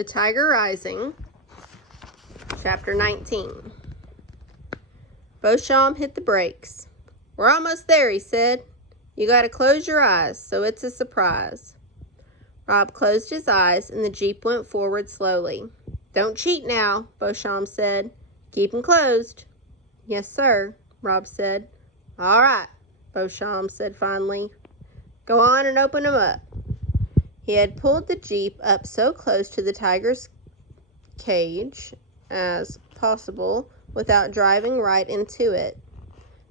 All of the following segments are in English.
The Tiger Rising, Chapter 19. Beauchamp hit the brakes. "We're almost there," he said. "You gotta close your eyes, so it's a surprise." Rob closed his eyes, and the Jeep went forward slowly. "Don't cheat now," Beauchamp said. "Keep 'em closed." "Yes, sir," Rob said. "All right," Beauchamp said finally. "Go on and open 'em up." He had pulled the Jeep up so close to the tiger's cage as possible without driving right into it.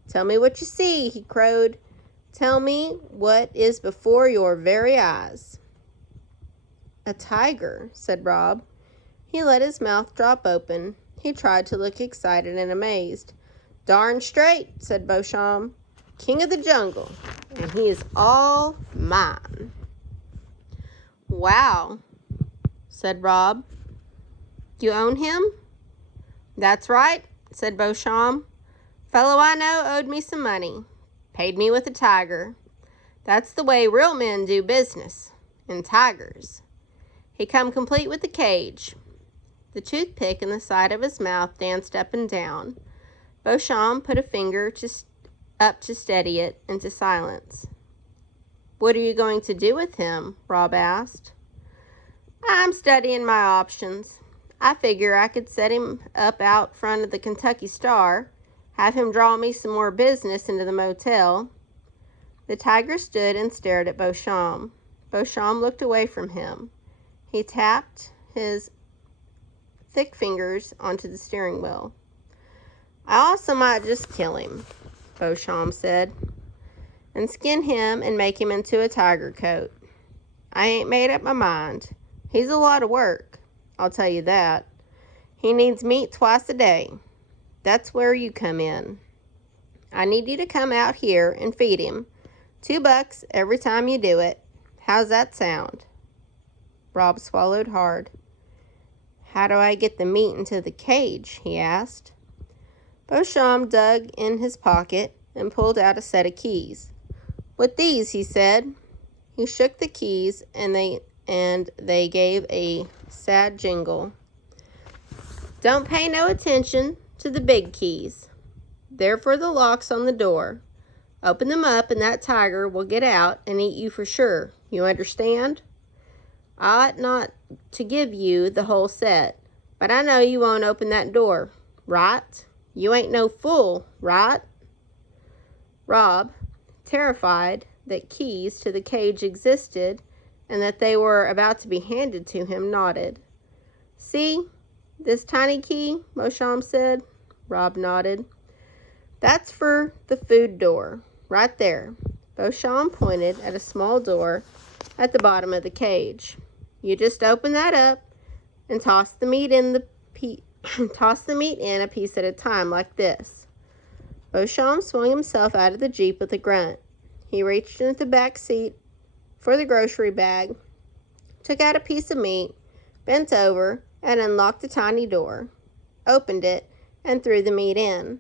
"Tell me what you see," he crowed. "Tell me what is before your very eyes." "A tiger," said Rob. He let his mouth drop open. He tried to look excited and amazed. "Darn straight," said Beauchamp. "King of the jungle, and he is all mine." "Wow," said Rob. "You own him?" "That's right," said Beauchamp. "Fellow I know owed me some money. Paid me with a tiger. That's the way real men do business. And tigers. He come complete with the cage." The toothpick in the side of his mouth danced up and down. Beauchamp put a finger up to steady it into silence. "What are you going to do with him?" Rob asked. "I'm studying my options. I figure I could set him up out front of the Kentucky Star, have him draw me some more business into the motel." The tiger stood and stared at Beauchamp. Beauchamp looked away from him. He tapped his thick fingers onto the steering wheel. "I also might just kill him," Beauchamp said, "and skin him and make him into a tiger coat. I ain't made up my mind. He's a lot of work, I'll tell you that. He needs meat twice a day. That's where you come in. I need you to come out here and feed him. $2 every time you do it. How's that sound?" Rob swallowed hard. "How do I get the meat into the cage?" he asked. Beauchamp dug in his pocket and pulled out a set of keys. "With these," he said. He shook the keys, and they gave a sad jingle. "Don't pay no attention to the big keys. They're for the locks on the door. Open them up and that tiger will get out and eat you for sure. You understand? I ought not to give you the whole set, but I know you won't open that door, right? You ain't no fool, right?" Rob, terrified that keys to the cage existed and that they were about to be handed to him, nodded. "See this tiny key?" Beauchamp said. Rob nodded. "That's for the food door, right there." Beauchamp pointed at a small door at the bottom of the cage. "You just open that up and toss the meat in a piece at a time, like this." Beauchamp swung himself out of the Jeep with a grunt. He reached into the back seat for the grocery bag, took out a piece of meat, bent over, and unlocked the tiny door, opened it, and threw the meat in.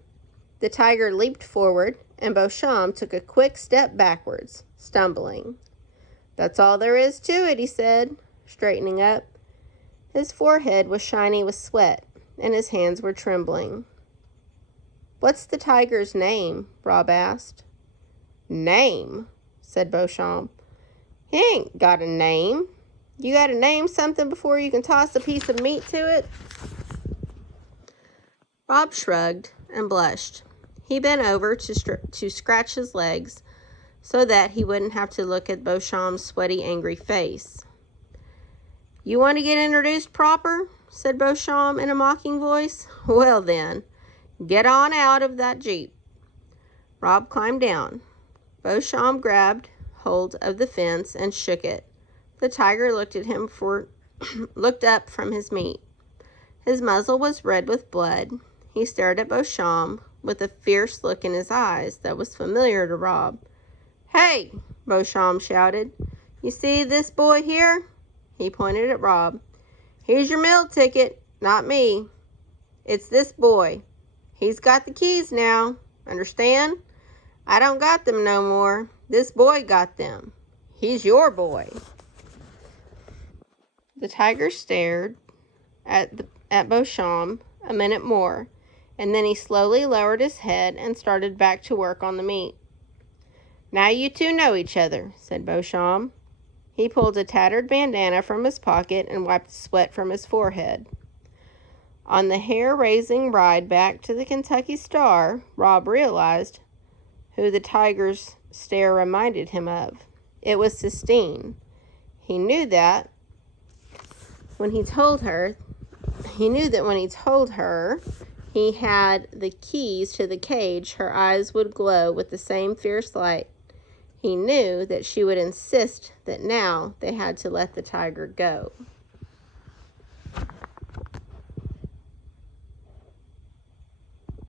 The tiger leaped forward, and Beauchamp took a quick step backwards, stumbling. "That's all there is to it," he said, straightening up. His forehead was shiny with sweat, and his hands were trembling. "What's the tiger's name?" Rob asked. "Name?" said Beauchamp. "He ain't got a name. You gotta name something before you can toss a piece of meat to it." Rob shrugged and blushed. He bent over to scratch his legs so that he wouldn't have to look at Beauchamp's sweaty, angry face. "You want to get introduced proper?" said Beauchamp in a mocking voice. "Well then, get on out of that Jeep." Rob climbed down. Beauchamp grabbed hold of the fence and shook it. The tiger looked up from his meat. His muzzle was red with blood. He stared at Beauchamp with a fierce look in his eyes that was familiar to Rob. "Hey!" Beauchamp shouted. "You see this boy here?" He pointed at Rob. "Here's your meal ticket, not me. It's this boy. He's got the keys now. Understand? I don't got them no more. This boy got them. He's your boy." The tiger stared at Beauchamp a minute more, and then he slowly lowered his head and started back to work on the meat. "Now you two know each other," said Beauchamp. He pulled a tattered bandana from his pocket and wiped the sweat from his forehead. On the hair-raising ride back to the Kentucky Star, Rob realized who the tiger's stare reminded him of. It was Sistine. He knew that when he told her he had the keys to the cage, her eyes would glow with the same fierce light. He knew that she would insist that now they had to let the tiger go.